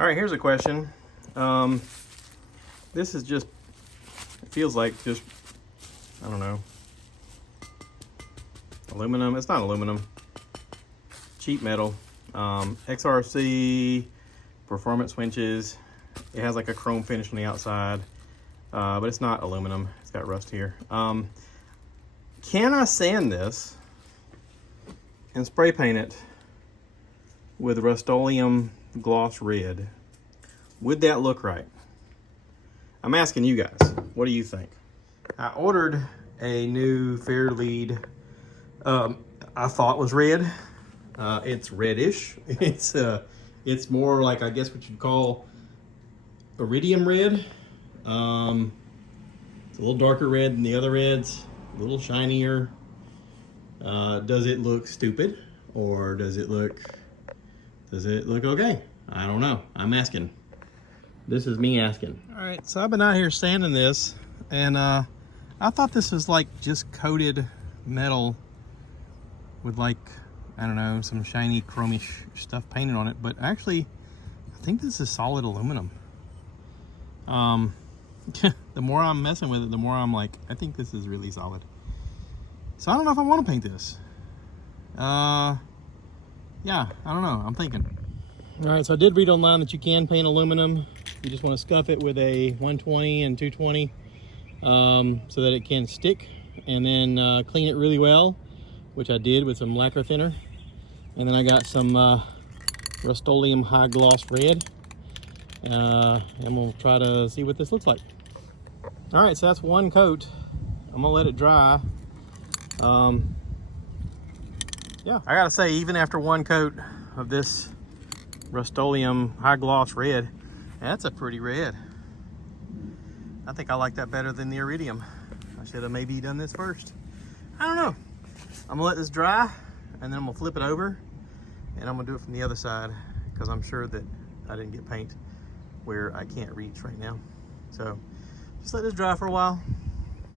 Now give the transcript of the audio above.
All right, here's a question. This is just, it feels like just, I don't know, aluminum. It's not aluminum. Cheap metal. XRC performance winches. It has like a chrome finish on the outside, but it's not aluminum. It's got rust here. Can I sand this and spray paint it with Rust-Oleum gloss red? Would that look right? I'm asking you guys, what do you think? I ordered a new Fairlead, I thought was red. It's reddish. It's more like, I guess what you'd call iridium red. It's a little darker red than the other reds, a little shinier. Does it look stupid, or does it look okay? I don't know. I'm asking. This is me asking. All right, so I've been out here sanding this, and I thought this was like just coated metal with, like, I don't know, some shiny chromish stuff painted on it, but actually I think this is solid aluminum. The more I'm messing with it, the more I'm like, I think this is really solid. So I don't know if I want to paint this. Yeah, I don't know. I'm thinking. All right, so I did read online that you can paint aluminum. You just want to scuff it with a 120 and 220 so that it can stick, and then clean it really well, which I did with some lacquer thinner. And then I got some Rust-Oleum high gloss red. And we'll try to see what this looks like. All right, so that's one coat. I'm gonna let it dry. Yeah, I gotta say, even after one coat of this Rust-Oleum high gloss red, that's a pretty red. I think I like that better than the iridium. I should have maybe done this first. I don't know. I'm gonna let this dry, and then I'm gonna flip it over, and I'm gonna do it from the other side, because I'm sure that I didn't get paint where I can't reach right now. So just let this dry for a while,